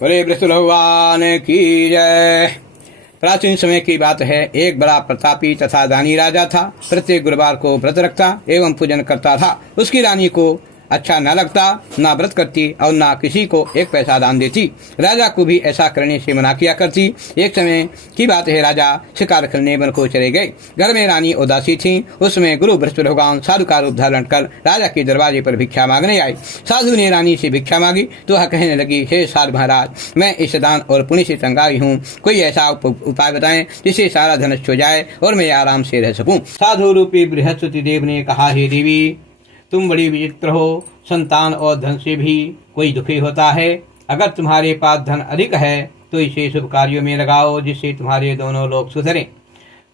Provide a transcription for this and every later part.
बोले बृहस्पति भगवान की जय। प्राचीन समय की बात है। एक बड़ा प्रतापी तथा दानी राजा था। प्रत्येक गुरुवार को व्रत रखता एवं पूजन करता था। उसकी रानी को अच्छा न लगता, ना व्रत करती और ना किसी को एक पैसा दान देती। राजा को भी ऐसा करने से मना किया करती। एक समय की बात है, राजा शिकार करने वन को चले गए। घर में रानी उदासी थी। उसमें गुरु बृहस्पति भगवान साधु का रूप धारण कर राजा के दरवाजे पर भिक्षा मांगने आए। साधु ने रानी से भिक्षा मांगी तो वह कहने लगी, हे साधु महाराज, मैं इस दान और पुण्य से चंगाई हूँ। कोई ऐसा उपाय बताएं जिससे सारा धन नष्ट हो जाए और मैं आराम से रह सकूं। साधु रूपी बृहस्पति देव ने कहा, हे देवी, तुम बड़ी विचित्र हो। संतान और धन से भी कोई दुखी होता है। अगर तुम्हारे पास धन अधिक है तो इसे शुभ कार्यों में लगाओ, जिससे तुम्हारे दोनों लोग सुधरें।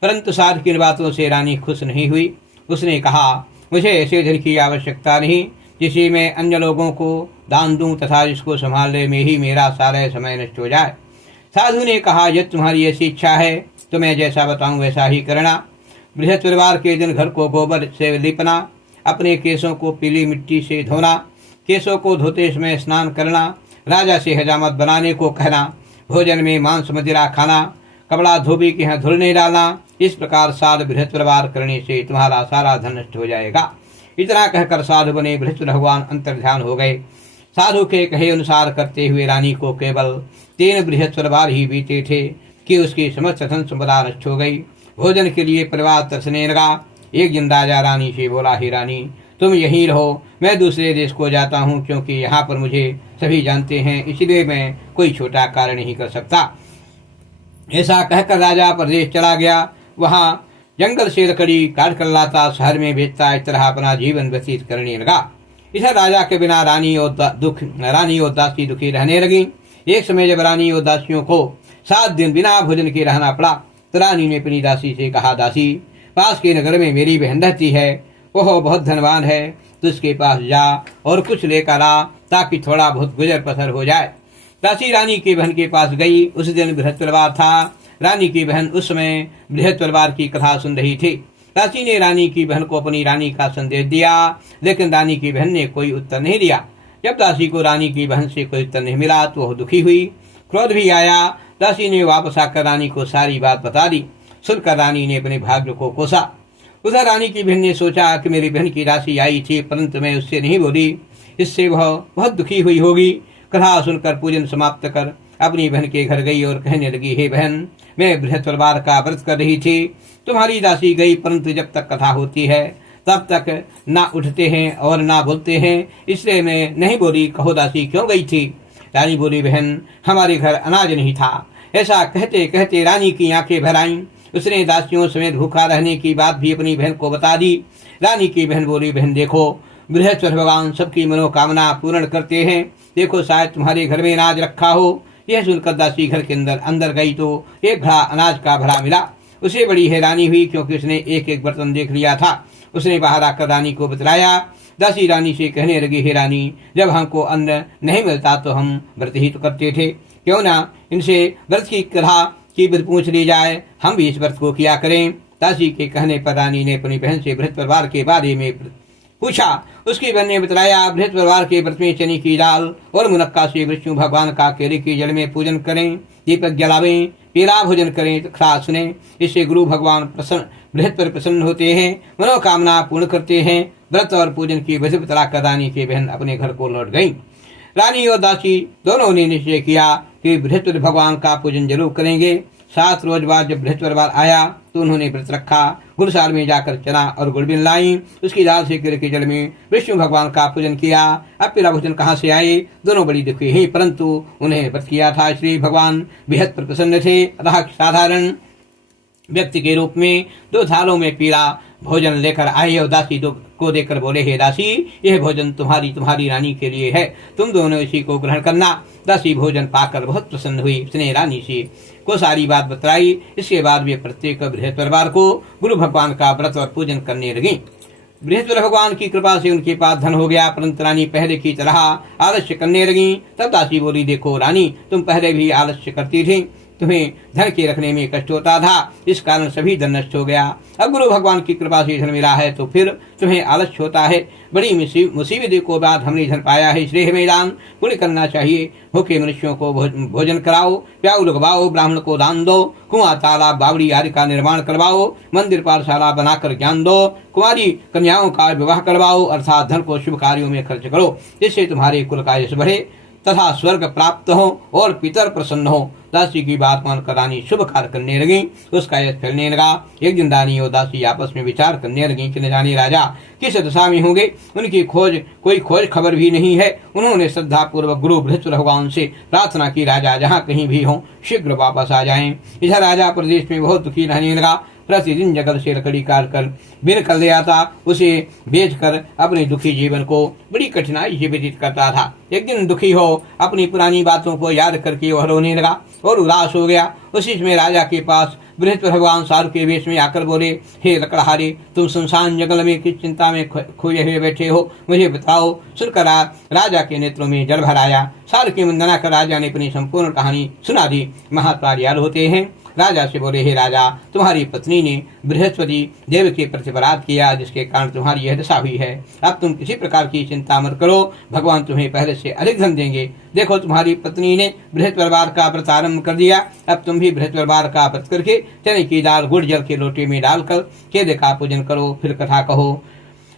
परंतु साधु की बातों से रानी खुश नहीं हुई। उसने कहा, मुझे ऐसे धन की आवश्यकता नहीं जिसे मैं अन्य लोगों को दान दूं तथा जिसको संभालने में ही मेरा सारा समय नष्ट हो जाए। साधु ने कहा, यदि तुम्हारी ऐसी इच्छा है तो मैं जैसा बताऊं वैसा ही करना। बृहस्पतिवार के दिन घर को गोबर से लिपना, अपने केसों को पीली मिट्टी से धोना, केसों को धोते समय स्नान करना, राजा से हजामत बनाने को कहना, भोजन में मांस मदिरा खाना, कपड़ा धोबी के यहाँ धुलने डालना। इस प्रकार साधु बृहस्पतिवार करने से तुम्हारा सारा धन नष्ट हो जाएगा। इतना कहकर साधु बने बृहस्पति भगवान अंतर्ध्यान हो गए। साधु के कहे अनुसार करते हुए रानी को केवल 3 बृहस्पतिवार ही बीते थे कि उसकी समस्त धन संपदा नष्ट हो गई। भोजन के लिए परिवार तरसने लगा। एक दिन राजा रानी से बोला, हे रानी, तुम यहीं रहो, मैं दूसरे देश को जाता हूँ, क्योंकि यहाँ पर मुझे सभी जानते हैं, इसलिए मैं कोई छोटा कार्य नहीं कर सकता। ऐसा कहकर राजा प्रदेश चला गया। वहाँ जंगल से लकड़ी काट कर लाता, शहर में बेचता, इस तरह अपना जीवन व्यतीत करने लगा। इधर राजा के बिना रानी और दासी दुखी रहने लगी। एक समय जब रानी और दासियों को 7 दिन बिना भोजन के रहना पड़ा तो रानी ने अपनी दासी से कहा, दासी, पास के नगर में मेरी बहन रहती है, वह बहुत धनवान है, तो उसके पास जा और कुछ लेकर आ ताकि थोड़ा बहुत गुजर बसर हो जाए। दासी रानी की बहन के पास गई। उस दिन बृहस्पतिवार था। रानी की बहन उस समय बृहस्पतिवार की कथा सुन रही थी। दासी ने रानी की बहन को अपनी रानी का संदेश दिया, लेकिन रानी की बहन ने कोई उत्तर नहीं दिया। जब दासी को रानी की बहन से कोई उत्तर नहीं मिला तो वह दुखी हुई, क्रोध भी आया। दासी ने वापस आकर रानी को सारी बात बता दी। सुनकर रानी ने अपने भाग्य को कोसा। उधर रानी की बहन ने सोचा कि मेरी बहन की राशि आई थी, परंतु मैं उससे नहीं बोली, इससे वह बहुत दुखी हुई होगी। कथा सुनकर पूजन समाप्त कर अपनी बहन के घर गई और कहने लगी, हे बहन, मैं बृहस्पतिवार का व्रत कर रही थी, तुम्हारी दासी गई, परंतु जब तक कथा होती है तब तक ना उठते हैं और ना बोलते हैं, इसलिए मैं नहीं बोली। कहो दासी क्यों गई थी? रानी बोली, बहन, हमारे घर अनाज नहीं था। ऐसा कहते कहते रानी की आंखें भर आईं। उसने दासियों समेत भूखा रहने की बात भी अपनी बहन को बता दी। रानी की बहन बोली, बहन देखो, बृहस्पति भगवान सबकी मनोकामना पूर्ण करते हैं, देखो शायद तुम्हारे घर में अनाज रखा हो। यह सुनकर दासी घर के अंदर गई तो एक घड़ा अनाज का भरा मिला। उसे बड़ी हैरानी हुई, क्योंकि उसने एक एक बर्तन देख लिया था। उसने बाहर आकर रानी को बतलाया। दासी रानी से कहने लगी, हे रानी, जब हमको अन्न नहीं मिलता तो हम व्रत ही तो करते थे, क्यों ना इनसे व्रत की कथा की पूछ ली जाए, हम भी इस व्रत को किया करें। दासी के कहने पर रानी ने अपनी बहन से बृहस्पतिवार के बारे में पूछा। उसकी बहन ने बतलाया, बृहस्पतिवार के व्रत में चने की दाल और मुनक्का से विष्णु भगवान का केले की जड़ में पूजन करें, दीपक जलावें, पीला भोजन करें, कथा सुने, इससे गुरु भगवान बृहस्पति प्रसन्न होते हैं, मनोकामना पूर्ण करते हैं। व्रत और पूजन की विधि बतलाकर रानी की बहन अपने घर को लौट गई। रानी और दासी दोनों ने निश्चय किया कि बृहस्पति भगवान का पूजन जरूर करेंगे। 7 रोज बाद जब बृहस्पतिवार आया तो उन्होंने व्रत रखा। गुरुसार में जाकर चना और गुड़बिन लाई, उसकी दाल से केले के जल में विष्णु भगवान का पूजन किया। अब पीला भोजन कहाँ से आए? दोनों बड़ी दुखी ही, परंतु उन्हें व्रत किया था इसलिए भगवान बेहद प्रसन्न थे। अतः साधारण व्यक्ति के रूप में 2 थालों में पीला भोजन लेकर आए और दासी को देकर बोले, हे दासी, यह भोजन तुम्हारी रानी के लिए है, तुम दोनों इसी को ग्रहण करना। दासी भोजन पाकर बहुत प्रसन्न हुई। उसने रानी से को सारी बात बतलाई। इसके बाद वे प्रत्येक बृहस्पतिवार को गुरु भगवान का व्रत और पूजन करने लगी। बृहस्पति भगवान की कृपा से उनके पास धन हो गया, परंतु रानी पहले की तरह आलस्य करने लगी। तब दासी बोली, देखो रानी, तुम पहले भी आलस्य करती थी, तुम्हें धन के रखने में कष्ट होता था, इस कारण सभी धन नष्ट हो गया। अब गुरु भगवान की कृपा से धन मिला है तो फिर तुम्हें आलस्य होता है। बड़ी मुसीबत को बाद हमने धन पाया है, इसलिए हमें दान पुण्य करना चाहिए। भूखे मनुष्यों को भोजन कराओ, प्याऊ लगवाओ, ब्राह्मण को दान दो, कुआं तालाब बावड़ी आदि का निर्माण करवाओ, मंदिर पाठशाला बनाकर ज्ञान दो, कुमारी कन्याओं का विवाह करवाओ, अर्थात धन को शुभ कार्यों में खर्च करो, जिससे तुम्हारे कुल का यश बढ़े तथा स्वर्ग प्राप्त हो और पितर प्रसन्न हो। दासी की बात मानकर रानी शुभ कार्य करने लगी, उसका यश फैलने लगा। एक दिन रानी और दासी आपस में विचार करने लगी कि न जाने राजा किस दशा में होंगे, उनकी कोई खोज खबर भी नहीं है। उन्होंने श्रद्धा पूर्वक गुरु बृहस्पति भगवान से प्रार्थना की, राजा जहाँ कहीं भी हो शीघ्र वापस आ जाएं। इधर राजा प्रदेश में बहुत दुखी रहने लगा। प्रतिदिन जंगल से लकड़ी काट कर बिन कर ले आता, उसे बेचकर अपने दुखी जीवन को बड़ी कठिनाई से व्यतीत करता था। एक दिन दुखी हो अपनी पुरानी बातों को याद करके वह रोने लगा और उदास हो गया। उसी समय राजा के पास बृहस्पति भगवान साधु के वेश में आकर बोले, हे लकड़हारे, तुम सुनसान जंगल में किस चिंता में खोए हुए बैठे हो, मुझे बताओ। सुनकर राजा के नेत्रों में जल भर आया। साधु की वंदना कर राजा ने अपनी संपूर्ण कहानी सुना दी। महात्मा होते हैं। राजा से बोले, हे राजा, तुम्हारी पत्नी ने बृहस्पति देव के प्रति अपराध किया, जिसके कारण तुम्हारी यह दशा हुई है। अब तुम किसी प्रकार की चिंता मत करो, भगवान तुम्हें पहले से अधिक धन देंगे। देखो, तुम्हारी पत्नी ने बृहस्पतिवार का व्रत आरम्भ कर दिया। अब तुम भी बृहस्पतिवार का व्रत करके चने की दाल गुड़ जल के लोटे में डालकर केले का पूजन करो, फिर कथा कहो।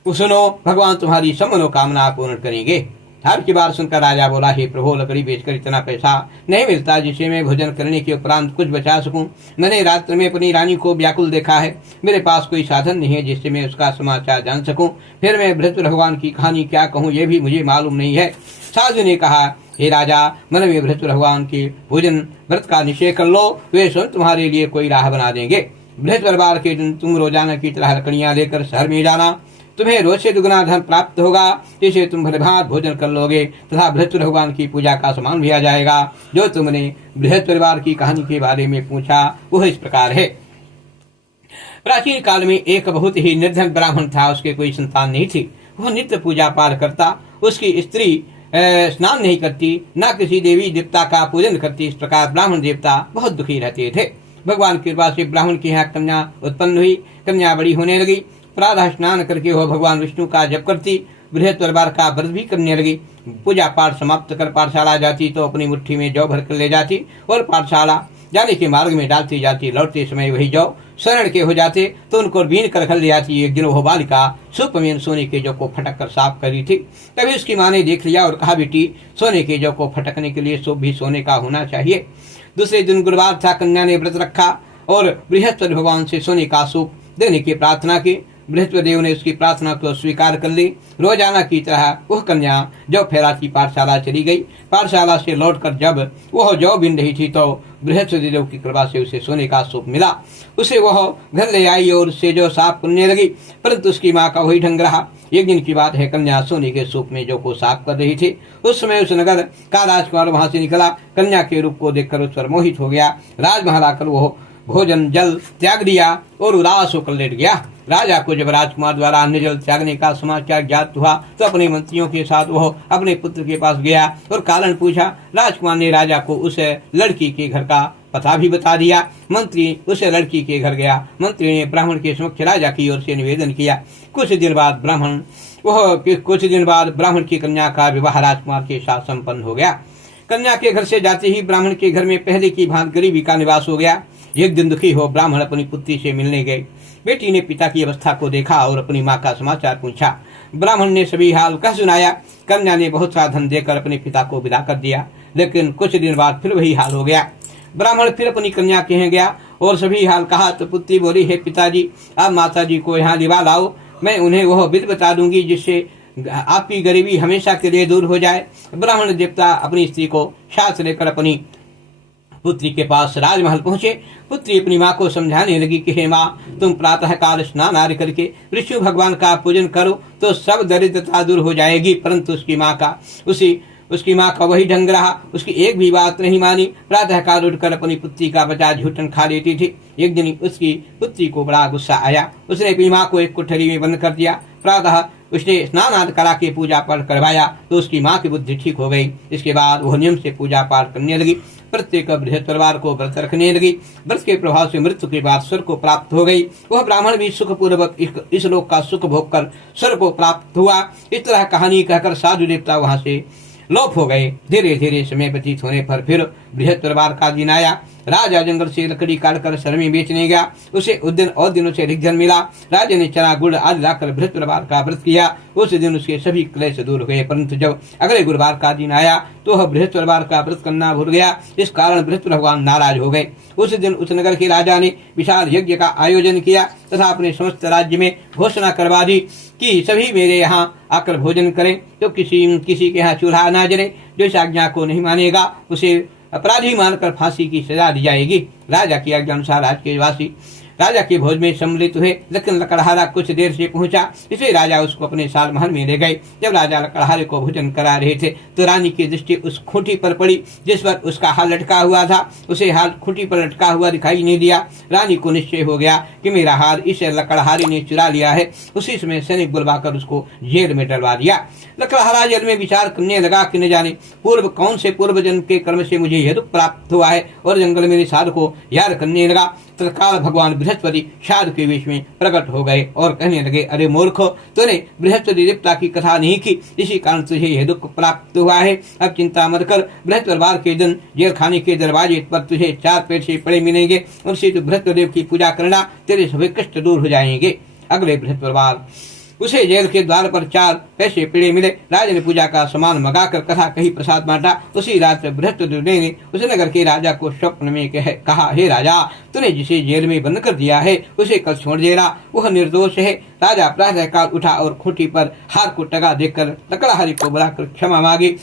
सुनो, भगवान तुम्हारी सब मनोकामना पूर्ण करेंगे। हार की बात सुनकर राजा बोला, हे प्रभु, लकड़ी बेचकर इतना पैसा नहीं मिलता जिससे मैं भोजन करने के उपरांत कुछ बचा सकूं। मैंने रात्र में अपनी रानी को व्याकुल देखा है। मेरे पास कोई साधन नहीं है जिससे मैं उसका समाचार जान सकूं। फिर मैं बृहस्पति भगवान की कहानी क्या कहूं, यह भी मुझे मालूम नहीं है। साधु ने कहा, हे राजा, मन में बृहस्पति भगवान के भोजन व्रत का निश्चय कर लो, वे स्वयं तुम्हारे लिए कोई राह बना देंगे। बृहस्पतिवार के दिन तुम रोजाना की तरह लकड़ियां लेकर शहर में जाना। तुम्हें रोज से दुगना धन प्राप्त होगा, जिसे तुम भरभात भोजन कर लोगे तथा बृहस्पति भगवान की पूजा का सामान भी आ जाएगा। जो तुमने बृहस्पतिवार की कहानी के बारे में पूछा वह इस प्रकार है। प्राचीन काल में एक बहुत ही निर्धन ब्राह्मण था। उसके कोई संतान नहीं थी। वह नित्य पूजा पाठ करता। उसकी स्त्री स्नान नहीं करती, न किसी देवी देवता का पूजन करती। इस प्रकार ब्राह्मण देवता बहुत दुखी रहते थे। भगवान की कृपा से ब्राह्मण की यहाँ कन्या उत्पन्न हुई। कन्या बड़ी होने लगी। प्रातः स्नान करके वह भगवान विष्णु का जप करती, बृहस्पतिवार का व्रत भी करने लगी। पूजा पाठ समाप्त कर पाठशाला जाती तो अपनी मुट्ठी में जौ भर कर ले जाती और पाठशाला जाने के मार्ग में डालती जाती। लौटते समय वही जौ शरण के हो जाते तो उनको बीन कर घर ले आती। एक दिन वह बालिका सूप में सोने के जौ को फटक कर साफ करी थी। तभी उसकी माँ ने देख लिया और कहा, बेटी, सोने के जौ को फटकने के लिए सूप भी सोने का होना चाहिए। दूसरे दिन गुरुवार था। कन्या ने व्रत रखा और बृहस्पति भगवान से सोने का सूप देने की प्रार्थना की। बृहस्पति देव ने उसकी प्रार्थना को स्वीकार कर ली। रोजाना की तरह वह कन्या जौ फैलाती पाठशाला चली गई। पाठशाला से लौटकर जब वह जौ बिन रही थी तो बृहस्पति देव की कृपा से उसे सोने का सूप मिला। उसे वह घर ले आई और उससे जो साफ करने लगी, परंतु उसकी माँ का वही ढंग रहा। एक दिन की बात है, कन्या सोने के सूप में जौ को साफ कर रही थी। उस समय उस नगर का राजकुमार वहां से निकला। कन्या के रूप को देखकर उस पर मोहित हो गया। राजमहल आकर वह भोजन जल त्याग दिया और उदास होकर लेट गया। राजा को जब राजकुमार द्वारा अन्न जल त्यागने का समाचार ज्ञात हुआ तो अपने मंत्रियों के साथ वह अपने पुत्र के पास गया और कारण पूछा। राजकुमार ने राजा को उस लड़की के घर का पता भी बता दिया। मंत्री उस लड़की के घर गया। मंत्री ने ब्राह्मण के समक्ष राजा की ओर से निवेदन किया। कुछ दिन बाद ब्राह्मण की कन्या का विवाह राजकुमार के साथ संपन्न हो गया। कन्या के घर से जाते ही ब्राह्मण के घर में पहले की भांति गरीबी का निवास हो गया। एक दिन दुखी हो ब्राह्मण अपनी पुत्री से मिलने गए। बेटी ने पिता की अवस्था को देखा और अपनी माँ का समाचार पूछा। ब्राह्मण ने सभी हाल कह सुनाया। कन्या ने बहुत सा धन देकर अपने पिता को विदा कर दिया, लेकिन कुछ दिन बाद फिर वही हाल हो गया। ब्राह्मण फिर अपनी कन्या के यहाँ गया और सभी हाल कहा तो पुत्री बोली, हे पिताजी, आप माता जी को यहाँ लिवा लाओ, मैं उन्हें वह विधि बता दूंगी जिससे आपकी गरीबी हमेशा के लिए दूर हो जाए। ब्राह्मण देवता अपनी स्त्री को साथ लेकर अपनी पुत्री के पास राजमहल पहुंचे। पुत्री अपनी माँ को समझाने लगी कि हे माँ, तुम प्रातः काल स्नान आदि करके विष्णु भगवान का पूजन करो तो सब दरिद्रता दूर हो जाएगी। परंतु उसकी माँ का वही ढंग रहा। उसकी एक भी बात नहीं मानी। प्रातः काल उठकर अपनी पुत्री का बचा झूठन खा लेती थी। एक दिन उसकी पुत्री को बड़ा गुस्सा आया। उसने अपनी माँ को एक कोठरी में बंद कर दिया। प्रातः उसने स्नान आदि करा के पूजा पाठ करवाया तो उसकी माँ की बुद्धि ठीक हो गई। इसके बाद वह नियम से पूजा पाठ करने लगी। प्रत्येक बृहस्पतिवार को व्रत रखने लगी। व्रत के प्रभाव से मृत्यु के बाद स्वर्ग को प्राप्त हो गई। वह ब्राह्मण भी सुखपूर्वक इस लोक का सुख भोग कर स्वर्ग को प्राप्त हुआ। इस तरह कहानी कहकर साधु देवता वहां से लोप हो गए। धीरे धीरे समय व्यतीत होने पर फिर बृहस्पतिवार का दिन आया। राजा जंगल से लकड़ी काटकर शहर में बेचने गया। उसे उस दिन और दिनों से रिग्धन मिला। राजा ने चना गुड़ आदि लाकर बृहस्पतिवार का व्रत किया। उस दिन उसके सभी क्लेश दूर हुए। परंतु जब अगले गुरुवार का दिन आया तो वह बृहस्पतिवार का व्रत करना भूल गया। इस कारण बृहस्पति भगवान नाराज हो गए। उस दिन उस नगर के राजा ने विशाल यज्ञ का आयोजन किया तथा अपने समस्त राज्य में घोषणा करवा दी कि सभी मेरे यहाँ आकर भोजन करें। तो किसी के यहाँ चूल्हा न जले। जो इस आज्ञा को नहीं मानेगा उसे अपराधी मानकर फांसी की सजा दी जाएगी। राजा की आज्ञा अनुसार आज के वासी राजा के भोज में सम्मिलित हुए। लेकिन लकड़हारा कुछ देर से पहुंचा, इसलिए राजा उसको अपने साल महल में ले गए। जब राजा लकड़हारे को भोजन करा रहे थे तो रानी की दृष्टि उस खूंटी पर पड़ी जिस पर उसका हाल लटका हुआ था। उसे हाल खूंटी पर लटका हुआ दिखाई नहीं दिया। रानी को निश्चय हो गया कि मेरा हाल इस लकड़हारे ने चुरा लिया है। उसी समय सैनिक बुलवाकर उसको जेल में डलवा दिया। लकड़हारा जेल में विचार करने लगा कि न जाने पूर्व कौन से पूर्व जन्म के कर्म से मुझे यह दुख प्राप्त हुआ है, और जंगल में साधु को याद करने लगा। तत्काल भगवान बृहस्पति साधु के बीच में प्रकट हो गए और कहने लगे, अरे मूर्ख, तूने बृहस्पति देवता की कथा नहीं की, इसी कारण तुझे यह दुख प्राप्त हुआ है। अब चिंता मत कर। बृहस्पतिवार के दिन जेल खाने के दरवाजे पर तुझे 4 पैसे पड़े मिलेंगे। उनसे तू बृहस्पति देव की पूजा करना, तेरे सभी कष्ट दूर हो जाएंगे। अगले बृहस्पतिवार उसे जेल के द्वार पर 4 पैसे पड़े मिले। राजा ने पूजा का सामान मंगाकर कथा कही, प्रसाद बांटा। उसी रात बृहस्पति ने उस नगर के राजा को स्वप्न में कहा, हे राजा, तूने जिसे जेल में बंद कर दिया है उसे कल छोड़ देना, वह निर्दोष है। राजा प्रातः काल उठा और खूंटी पर हार को टगा देकर लकड़हारी को बुलाकर क्षमा मांगी।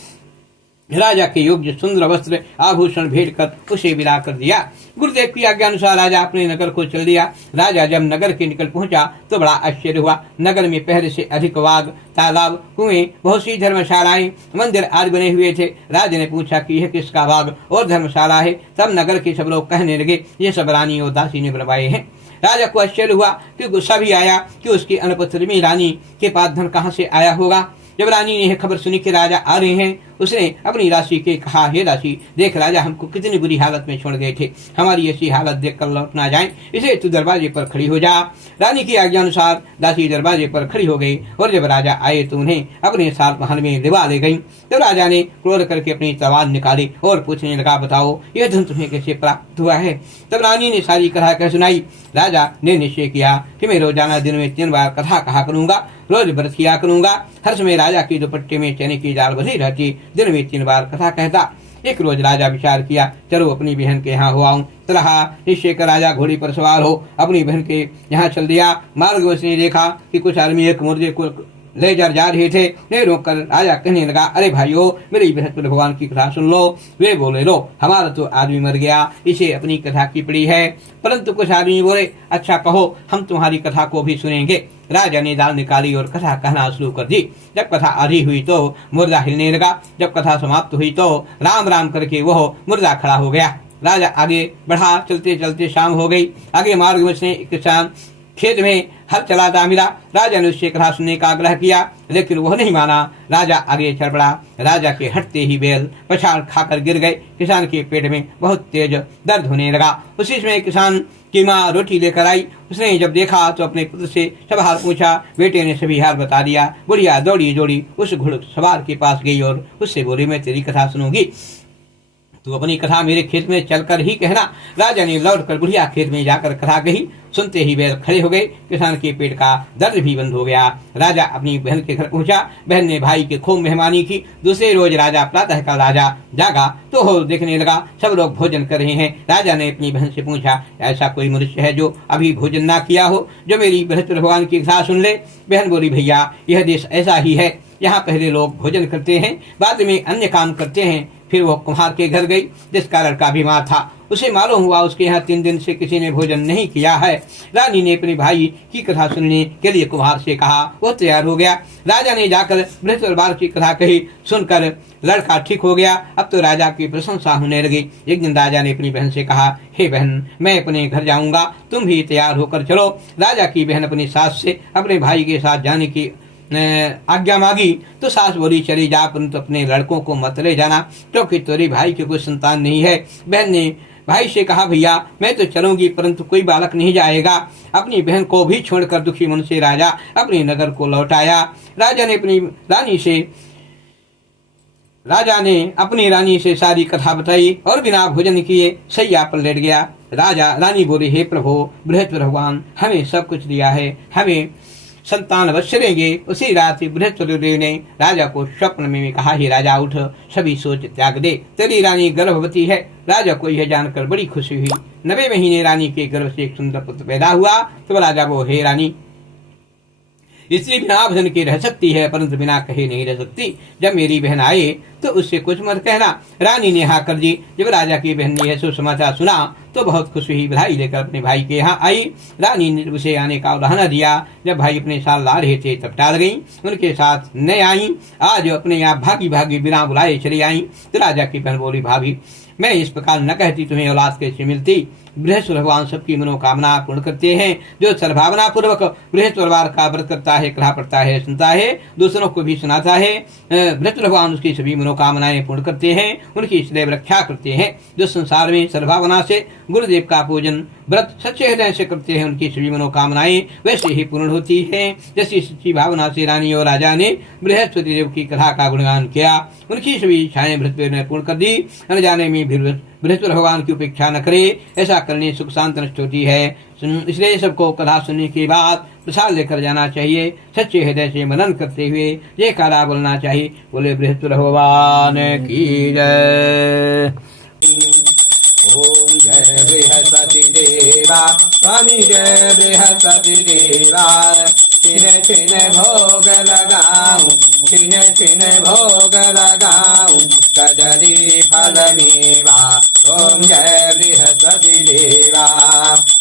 राजा के योग्य सुंदर वस्त्र आभूषण भेंट कर उसे विदा कर दिया। गुरुदेव की आज्ञा अनुसार राजा अपने नगर को चल दिया। राजा जब नगर के निकल पहुंचा तो बड़ा आश्चर्य हुआ। नगर में पहले से अधिक बाग, तालाब, कुएं, बहुत सी धर्मशालाएं, मंदिर आदि बने हुए थे। राजा ने पूछा कि यह किसका बाग और धर्मशाला है। तब नगर के सब लोग कहने लगे, ये सब रानी और दासी ने बनवाए हैं। राजा को आश्चर्य हुआ कि गुस्सा भी आया कि उसकी अनुपस्थिति रानी के पास धन कहाँ से आया होगा। जब रानी ने यह खबर सुनी कि राजा आ रहे हैं, उसने अपनी दासी के कहा, हे दासी, देख राजा हमको कितनी बुरी हालत में छोड़ गए थे, हमारी ऐसी हालत देखकर लौट ना जाए, इसलिए तू दरवाजे पर खड़ी हो जा। रानी की आज्ञा अनुसार दासी दरवाजे पर खड़ी हो गई और जब राजा आए तो उन्हें अपने साथ महल में लिवा ले गई। तब राजा ने क्रोध करके अपनी तलवार निकाली और पूछने लगा, बताओ यह धन तुम्हें कैसे प्राप्त हुआ है। तब रानी ने सारी कथा कह सुनाई। राजा ने निश्चय किया कि मैं रोजाना दिन में 3 बार कथा कहा करूंगा, रोज व्रत किया करूंगा। हर समय राजा की दुपट्टे में चने की दाल बनी रहती, दिन में 3 बार कथा कहता। एक रोज राजा विचार किया, चलो अपनी बहन के यहाँ हो आऊं। तरह निश्चय कर राजा घोड़ी पर सवार हो अपनी बहन के यहाँ चल दिया। मार्ग में उसने देखा कि कुछ आदमी एक मुर्दे को ले जा रहे थे। ने रोककर राजा कहने लगा, अरे भाइयों, मेरी बृहस्पति भगवान की कथा सुन लो। वे बोले, लो हमारा तो आदमी मर गया, इसे अपनी कथा की पड़ी है। परंतु कुछ आदमी बोले, अच्छा कहो, हम तुम्हारी कथा को भी सुनेंगे। राजा ने दाल निकाली और कथा कहना शुरू कर दी। जब कथा आधी हुई तो मुर्दा हिलने लगा। जब कथा समाप्त हुई तो राम राम करके वह मुर्दा खड़ा हो गया। राजा आगे बढ़ा। चलते चलते शाम हो गई। आगे मार्ग में से एक किसान खेत में हल चलाता मिला। राजा ने उससे कथा सुनने का आग्रह किया, लेकिन वह नहीं माना। राजा आगे चल पड़ा। राजा के हटते ही बैल पछाड़ खाकर गिर गए। किसान के पेट में बहुत तेज दर्द होने लगा। उसी समय किसान की माँ रोटी लेकर आई। उसने जब देखा तो अपने पुत्र से सब हाल पूछा। बेटे ने सभी हाल बता दिया। बुढ़िया दौड़ी दौड़ी उस घुड़सवार के पास गई और उससे बोली, मैं तेरी कथा सुनूंगी, तू अपनी कथा मेरे खेत में चलकर ही कहना। राजा ने लौटकर बुढ़िया खेत में जाकर कथा कही। सुनते ही बैल खड़े हो गए। किसान के पेट का दर्द भी बंद हो गया। राजा अपनी बहन के घर पहुंचा। बहन ने भाई के खूब मेहमानी की। दूसरे रोज राजा प्रातः काल राजा जागा तो हो देखने लगा सब लोग भोजन कर रहे हैं। राजा ने अपनी बहन से पूछा, ऐसा कोई मनुष्य है जो अभी भोजन ना किया हो, जो मेरी बृहस्पति भगवान की कथा सुन ले। बहन बोली, भैया यह देश ऐसा ही है, यहाँ पहले लोग भोजन करते हैं, बाद में अन्य काम करते हैं। फिर वो कुम्हार के घर गई जिसका लड़का बीमार था। उसे मालूम हुआ उसके यहाँ 3 दिन से किसी ने भोजन नहीं किया है। रानी ने अपने भाई की कथा सुनने के लिए कुम्हार से कहा। वह तैयार हो गया। राजा ने जाकर बृहस्पतिवार की कथा कही। सुनकर लड़का ठीक हो गया। अब तो राजा की प्रशंसा होने लगी। एक दिन राजा ने अपनी बहन से कहा, हे बहन, मैं अपने घर जाऊंगा, तुम भी तैयार होकर चलो। राजा की बहन अपनी सास से अपने भाई के साथ जाने की आज्ञा मांगी तो सास बोली चली जा, परंतु अपने लड़कों को मत ले जाना, क्योंकि तेरे भाई के कोई संतान नहीं है। बहन ने भाई से कहा, भैया मैं तो चलूंगी, परंतु कोई बालक नहीं जाएगा। अपनी बहन को भी छोड़कर दुखी मन से राजा अपने नगर को लौट आया। राजा ने अपनी रानी से सारी कथा बताई और बिना भोजन किए शैया पर लेट गया। रानी बोली, हे प्रभु बृहस्पति भगवान हमें सब कुछ दिया है, हमें संतान अवश्य देंगे। उसी रात बृहस्पति देव ने राजा को स्वप्न में कहा, हे राजा उठ, सभी सोच त्याग दे, तेरी रानी गर्भवती है। राजा को यह जानकर बड़ी खुशी हुई। 9वें महीने रानी के गर्भ से एक सुंदर पुत्र पैदा हुआ। तो राजा को, हे रानी, स्त्री बिना भजन के रह सकती है, परंतु बिना कहे नहीं रह सकती। जब मेरी बहन आए तो उससे कुछ मत कहना। रानी ने हाँ कर दी। जब राजा की बहन ने यह शुभ समाचार सुना तो बहुत खुश हुई, बधाई लेकर अपने भाई के यहाँ आई। रानी ने उसे आने का उलाहना दिया। जब भाई अपने साथ ला रहे थे तब टाल गई, उनके साथ न आई। आज अपने आप भागी भागी बिना बुलाए चली आई। तो राजा की बहन बोली, भाभी मैं इस प्रकार न कहती, तुम्हें औलाद कैसे मिलती। बृहस्पति भगवान सबकी मनोकामना पूर्ण करते हैं। जो सद्भावना पूर्वक बृहस्पतिवार का व्रत करता है, कथा पढ़ता है, सुनता है, दूसरों को भी सुनाता है, बृहस्पति भगवान उसकी सभी मनोकामनाएं पूर्ण करते हैं, उनकी सदैव रक्षा करते हैं। जो संसार में सद्भावना से गुरुदेव का पूजन व्रत सच्चे हृदय से करते हैं, उनकी सभी मनोकामनाएं वैसे ही पूर्ण होती हैं। जैसी सच्ची भावना से रानी और राजा ने बृहस्पति देव की कथा का गुणगान किया, उनकी सभी इच्छाएं बृहस्पति ने पूर्ण कर दी। अनजाने में बृहस्पति भगवान की उपेक्षा न करे, ऐसा करने सुख शांति नष्ट होती है। इसलिए सबको कथा सुनने के बाद प्रसाद लेकर जाना चाहिए। सच्चे हृदय से मनन करते हुए ये काला बोलना चाहिए, बोले बृहस्पति भगवान की जय। ओम जय बृहस्पति देवा, स्वामी जय बृहस्पति देवा। छिन छिन भोग लगाऊं, छिन छिन भोग लगाऊं, कदली फल मेवा। ओम जय बृहस्पति देवा,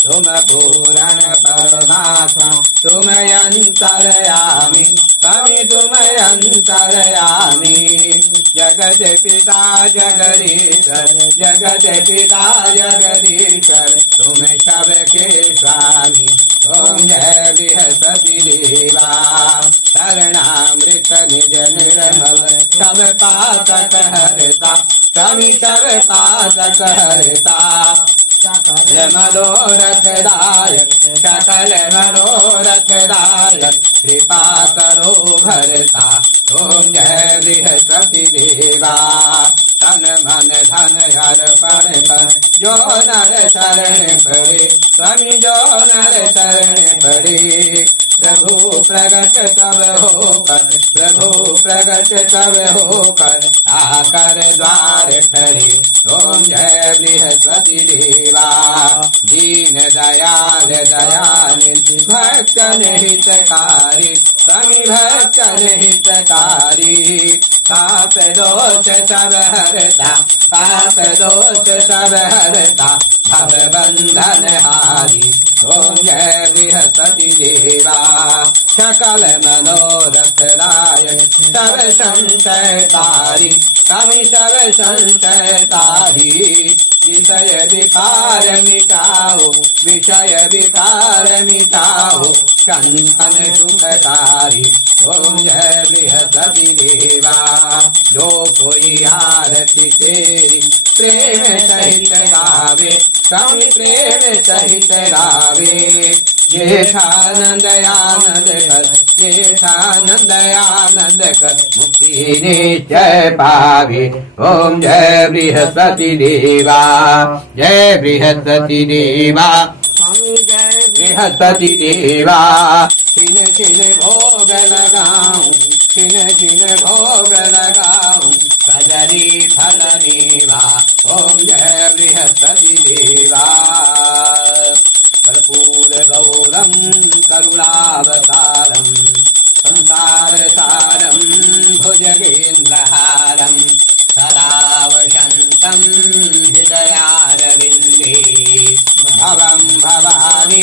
तुम पूरण परमात्मा, तुम अंतर्यामी, स्वामी तुम अंतर्यामी। जगत पिता जगदीश्वर, जगत पिता जगदीश्वर, तुम सबके स्वामी। ओम जय बृहस्पति देवा, शरणामृत निज निर्मल, सब पातक हरता, स्वामी सब पातक हरता। सकल मनोरथ दायक, सकल मनोरथ दायक, कृपा करो भरता। ओम जय बृहस्पति देवा, तन मन धन अर्पण कर, जो नर शरण पड़े, स्वामी जो नर शरण पड़े। प्रभु प्रगट तब होकर, प्रभु प्रगट तब होकर, आकर द्वार खड़े। ओम जय बृहस्पति देवा, दीन दयाल दयानिधि, भक्तन हितकारी, स्वामी भक्तन हितकारी। पाप दोष सब हरता, पाप दोष सब हरता, भव बंधन हारी। ओम जय बृहस्पति देवा, सकल मनोरथ दायक, सब संशय तारी, स्वामी सब संशय तारी। विषय विकार मिटाओ, विषय विकार मिटाओ, संतन सुखकारी। ओम जय बृहस्पति देवा, जो कोई आरती तेरी प्रेम सहित गावे, स्वामी प्रेम सहित गावे। जेठानंद आनंद कर, जेठानंद आनंद कर, मुक्ति निश्चय पावे। ओम जय बृहस्पति देवा, जय बृहस्पति देवा, स्वामी जय बृहस्पति देवा। छिन छिन भोग लगाऊं, छिन छिन भोग लगाऊं, कदली फल मेवा। ओम जय बृहस्पति देवा, कर्पूर गौरम करुणावतारम, संसार सारम भुजगेन्द्रहारम, सदा वसन्तं हृदयारविन्दे। भवं भवानी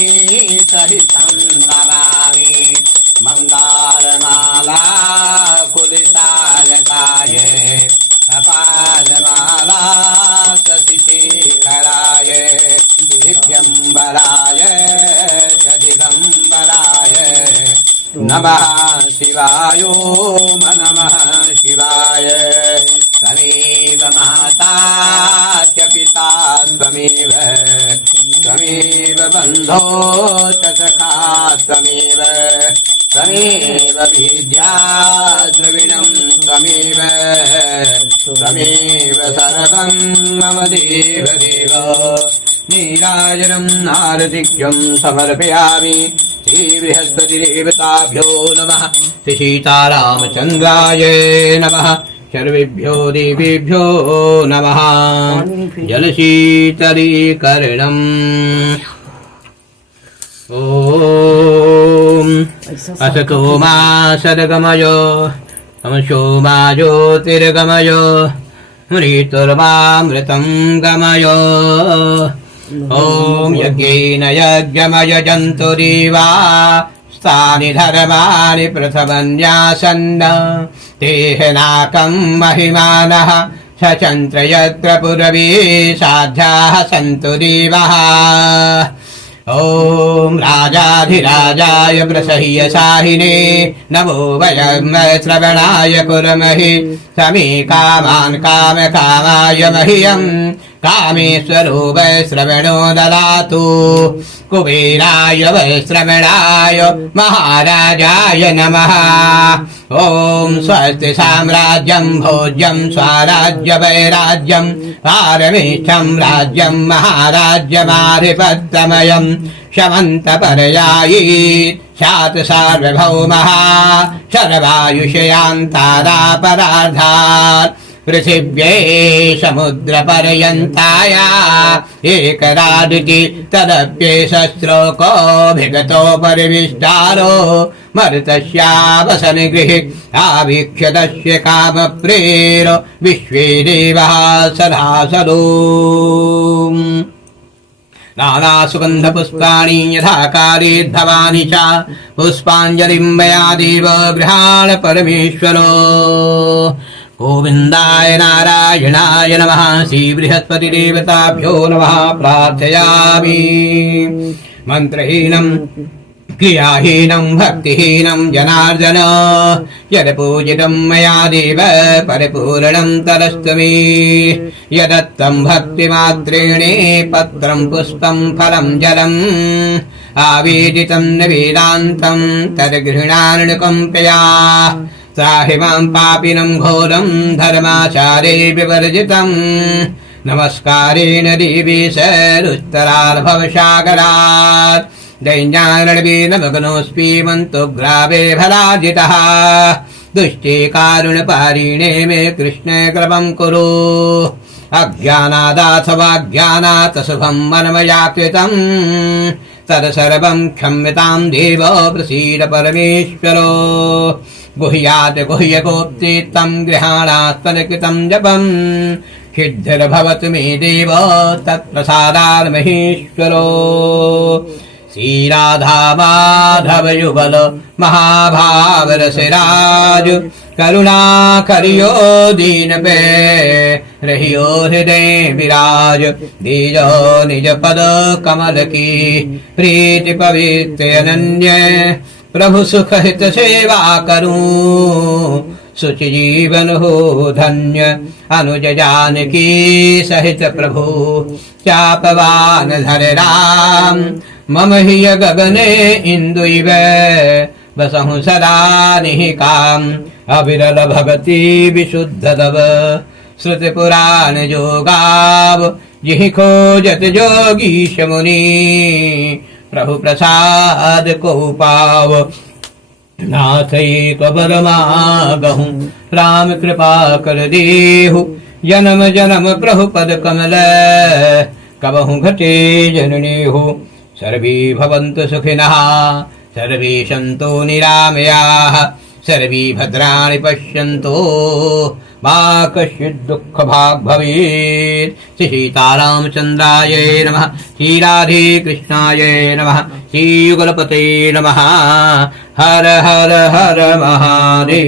सहितं नमामि, मन्दारमाला कुलसारकाय, कपालमाला शशिशेखराय, दिव्यम्बराय च दिगम्बराय नमः। शिवाय ओम नमः शिवाय। त्वमेव माता च पिता त्वमेव, त्वमेव बन्धो च सखा त्वमेव, त्वमेव विद्या द्रविणं त्वमेव, त्वमेव सर्वं मम देव देव। नीराजनं नारदिव्यं समर्पयामि श्रीबृहस्पतिदेवताभ्यो नमः। श्रीसीतारामचन्द्राय नमः। सर्वेभ्यो देवेभ्यो नमः। जलशीतलीकरणम्। ॐ असतो मा सद्गमय तमसो मा ज्योतिर्गमय मृत्युर्मामृतं गमय। ॐ यज्ञेन यज्ञमय जन्तुरीवा स्थानि धर्माणि प्रथमन्यासन्न तेहनाकं महिमानः सचन्त्र यत्र पुरवी साध्याः सन्तु देवाः। ॐ राजाधिराजाय प्रसह्यसाहिने नमो वयं श्रवणाय कुर्महि समे कामान् कामकामाय मह्यं कामेश्वरो वै श्रवणो ददातु। कुबेराय वै श्रवणाय महाराजाय नमः। ॐ स्वस्ति साम्राज्यं भोज्यं स्वराज्य वैराज्यं पारमेष्ठं राज्यं महाराज्यमाधिपत्यमयं शमन्तपर्यायी स्यात् सार्वभौमः शर्वायुषयान्तादापरार्धात्। पृथिव्यै समुद्रपर्यन्ताया एकरादिति तदप्येष श्लोकोऽभिगतो परिविष्टारो मरुतस्यावसनिगृहे आवीक्ष्य कामप्रेरो विश्वे देवाः सदासदो। नानासुगन्धपुष्पाणि यथाकारेद्भवानि च पुष्पाञ्जलिं मया देव गृहाण परमेश्वरो। गोविन्दाय नारायणाय नमः। श्रीबृहस्पतिदेवताभ्यो नमः। प्रार्थयामि। मन्त्रहीनं क्रियाहीनं भक्तिहीनं जनार्दन यत्पूजितं मया देव परिपूर्णं तदस्तु मे। यदत्तं भक्तिमात्रेण पत्रं पुष्पं फलं जलम् आवेदितं निवेदान्तं तद्गृह्णानुकम्पया। त्राहि मां पापिनं घोरं धर्माचारे विवर्जितं नमस्कारेण देवी सरुत्तरार्भवसागरात्। दैन्यारणवीनमग्नोऽस्मि मन्तोग्रावे भराजितः दुष्टे कारुणपारिणे मे कृष्ण कृपं कुरु। अज्ञानादाथवाज्ञानात् शुभं मनमया कृतं तत्सर्वं क्षम्यतां देव प्रसीद परमेश्वरो। गुह्यात् गुह्यगोप्ति तं गृहाणात्मनकृतं जपं सिद्धिर्भवतु मे देव तत्प्रसादात् महेश्वरो। श्रीराधा माधव युगल महाभावरसराज करुणा करियो दीन पे रहियो हृदय विराज। दीजो निज पद कमल की प्रीति पवित्र अनन्य प्रभु सुख हित सेवा करूं सुचि जीवन हो धन्य। अनुज जानकी सहित प्रभु चापवान धर राम मम हिय गगने इंदुइव बसहु सदा निहिकाम। अविरल भगति विशुद्ध तव श्रुति पुराण जो गाव जिहि खोजत जोगीश मुनि प्रभु प्रसाद को पाव। नाथ एक बर मागहु राम कृपा कर देहु जन्म जन्म प्रभु पद कमल कबहु घटे जननेहु। सर्वे भवन्तु सुखिनः सर्वे सन्तु निरामयाः सर्वे भद्राणि पश्यन्तु मा कश्चित् दुःखभाग् भवेत्। श्री सीतारामचन्द्राय नमः। श्री राधे कृष्णाय नमः। श्री युगलपते नमः। हर हर हर महादेव।